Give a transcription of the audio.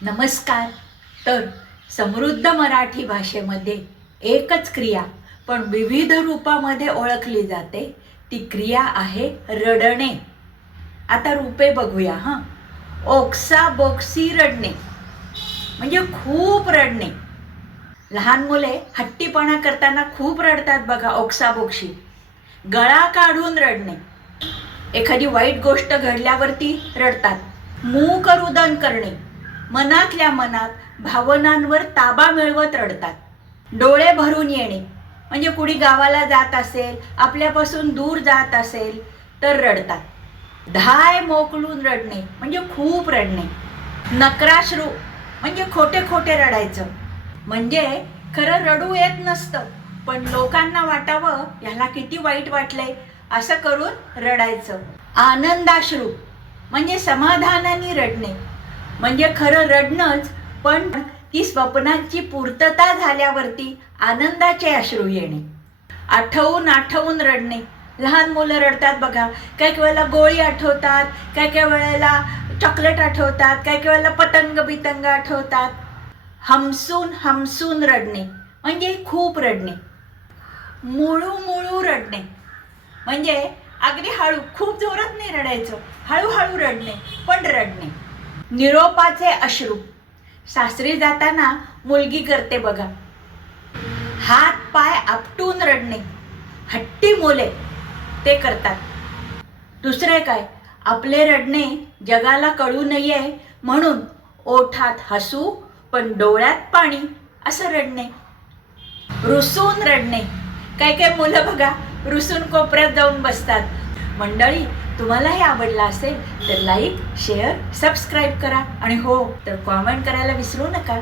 नमस्कार. तर समृद्ध मराठी भाषेमध्ये एकच क्रिया पण विविध रूपामध्ये ओळखली जाते. ती क्रिया आहे रडणे. आता रूपे बघूया. ओक्सा बोक्सी रडणे म्हणजे खूप रडणे. लहान मुले हट्टीपणा करताना खूप रडतात बघा, ओक्साबोक्शी. गळा काढून रडणे, एखादी वाईट गोष्ट घडल्यावरती रडतात. मूक रुदन करणे, मनातल्या मनात भावनांवर ताबा मिळवत रडतात. डोळे भरून येणे म्हणजे कुणी गावाला जात असेल, आपल्यापासून दूर जात असेल तर रडतात. धाय मोकलून रडणे म्हणजे खूप रडणे. नक्राश्रू म्हणजे खोटे खोटे रडायचं, म्हणजे खरं रडू येत नसतं पण लोकांना वाटावं ह्याला किती वाईट वाटलंय असं करून रडायचं. आनंदाश्रू म्हणजे समाधानाने रडणे, म्हणजे खरं रडणंच पण ती स्वप्नांची पूर्तता झाल्यावरती आनंदाचे अश्रू येणे. आठवून आठवून रडणे, लहान मुलं रडतात बघा. काही वेळेला गोळी आठवतात, काही वेळेला चॉकलेट आठवतात, काही वेळेला पतंग बितंग आठवतात. हमसून हमसून रडणे म्हणजे खूप रडणे. मुळू मुळू रडणे म्हणजे अगदी हळू, खूप जोरात नाही रडायचं, हळूहळू रडणे पण रडणे. निरोपाचे अश्रू, सासरी जाताना मुलगी करते बघा, हात पाय आपटून रडणे. हट्टी मुले ते करतात. दुसरे काय, आपले रडणे जगाला कळू नये म्हणून ओठात हसू पण डोळ्यात पाणी असं रडणे. रुसून रडणे, काही काही मुलं बघा रुसून कोपऱ्यात जाऊन बसतात. मंडळी, तुम्हाला हे आवडलं असेल तर लाईक, शेअर, सबस्क्राईब करा आणि हो तर कॉमेंट करायला विसरू नका.